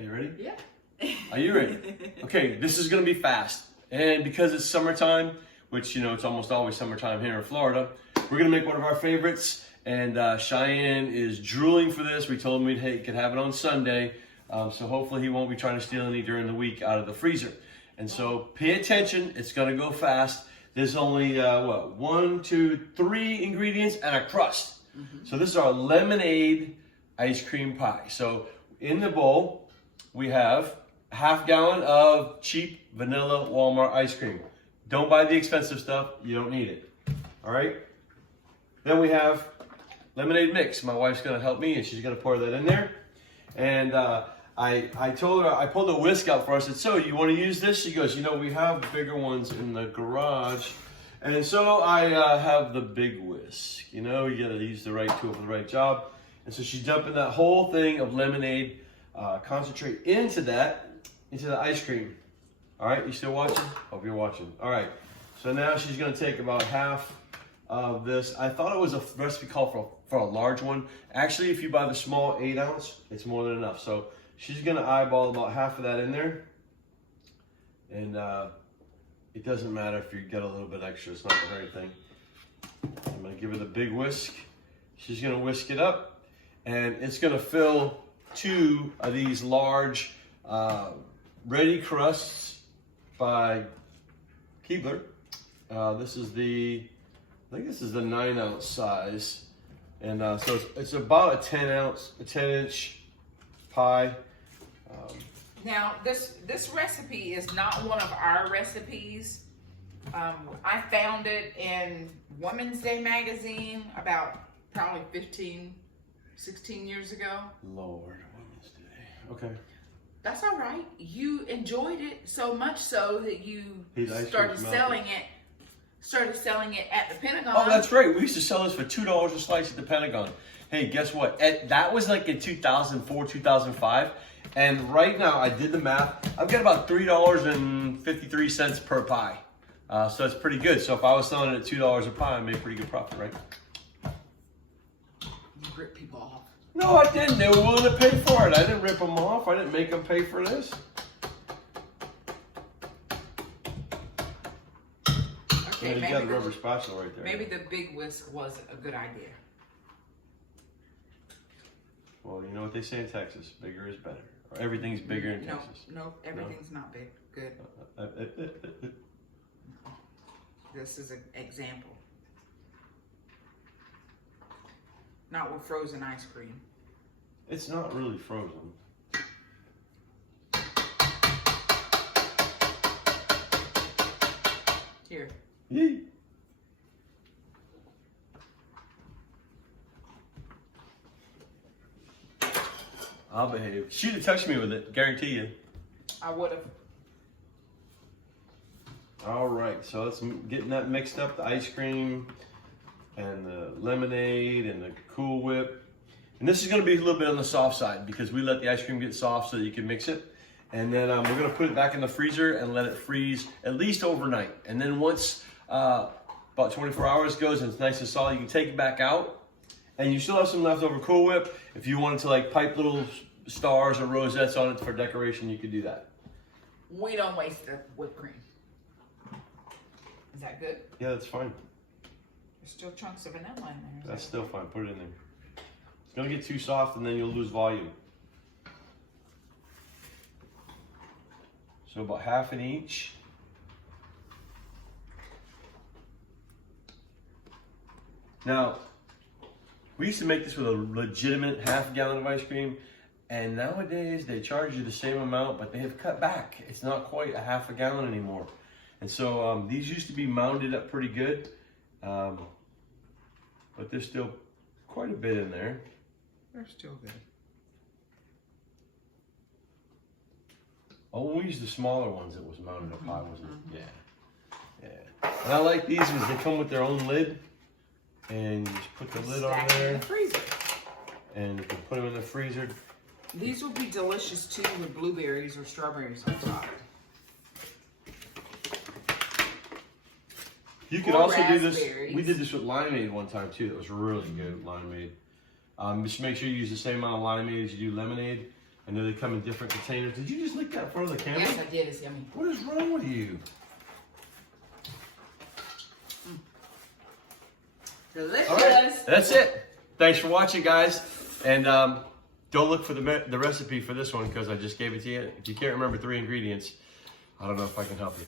Are you ready? Yeah. Are you ready? Okay, this is gonna be fast. And because it's summertime, which, you know, it's almost always summertime here in Florida, we're gonna make one of our favorites. And Cheyenne is drooling for this. We told him he could have it on Sunday. So hopefully he won't be trying to steal any during the week out of the freezer. And so pay attention, it's gonna go fast. There's only, 1, 2, 3 ingredients and a crust. So this is our lemonade ice cream pie. So in the bowl, we have a half gallon of cheap vanilla Walmart ice cream. Don't buy the expensive stuff, you don't need it. All right? Then we have lemonade mix. My wife's gonna help me and she's gonna pour that in there. And I told her, I pulled a whisk out for her. I said, so you wanna use this? She goes, you know, we have bigger ones in the garage. And so I have the big whisk. You know, you gotta use the right tool for the right job. And so she's dumping that whole thing of lemonade concentrate into the ice cream. All right, you still watching? Hope you're watching. All right, so now she's gonna take about half of this. I thought it was a recipe called for a large one. Actually, if you buy the small 8 ounce, it's more than enough. So she's gonna eyeball about half of that in there. And it doesn't matter if you get a little bit extra, it's not the very thing. I'm gonna give her the big whisk. She's gonna whisk it up and it's gonna fill 2 of these large Ready Crusts by Keebler. This is I think this is the 9 ounce size. And so it's about a 10 inch pie. Now, this recipe is not one of our recipes. I found it in Women's Day magazine about probably 15, 16 years ago. Lord, Women's Day. Okay. That's all right. You enjoyed it so much so that you These ice started creams selling it at the Pentagon. Oh, that's right. We used to sell this for $2 a slice at the Pentagon. Hey, guess what? That was like in 2004, 2005. And right now, I did the math. I've got about $3.53 per pie. So it's pretty good. So if I was selling it at $2 a pie, I made a pretty good profit, right? You rip people off. No, I didn't. They were willing to pay for it. I didn't rip them off. I didn't make them pay for this. Okay, You got a rubber spatula right there. Maybe the big whisk was a good idea. Well, you know what they say in Texas, bigger is better. Or everything's bigger in Texas. No, everything's not big. Good. This is an example. Not with frozen ice cream. It's not really frozen. Here. Yee. I'll behave. She'd have touched me with it, guarantee you. I would have. All right, so let's getting that mixed up, the ice cream and the lemonade and the Cool Whip. And this is gonna be a little bit on the soft side because we let the ice cream get soft so that you can mix it. And then we're gonna put it back in the freezer and let it freeze at least overnight. And then once about 24 hours goes and it's nice and solid, you can take it back out. And you still have some leftover Cool Whip. If you wanted to like pipe little stars or rosettes on it for decoration, you could do that. We don't waste the whipped cream. Is that good? Yeah, that's fine. There's still chunks of vanilla in there. That's still fine, put it in there. It's gonna get too soft and then you'll lose volume. So about half in each. Now, we used to make this with a legitimate half gallon of ice cream, and nowadays they charge you the same amount, but they have cut back. It's not quite a half a gallon anymore. And so these used to be mounded up pretty good, but there's still quite a bit in there. They're still good. Oh, when we used the smaller ones, it was mounted up high, wasn't it? Yeah. And I like these ones. They come with their own lid, and you just put the lid on Stack it in there, the freezer. and you can put them in the freezer. These would be delicious too with blueberries or strawberries on top. You could Or also do this. raspberries. We did this with limeade one time too. That was really good, limeade. Just make sure you use the same amount of limeade as you do lemonade. I know they come in different containers. Did you just lick that in front of the camera? Yes, I did. It's yummy. What is wrong with you? Delicious. All right, that's it. Thanks for watching, guys. And don't look for the recipe for this one because I just gave it to you. If you can't remember 3 ingredients, I don't know if I can help you.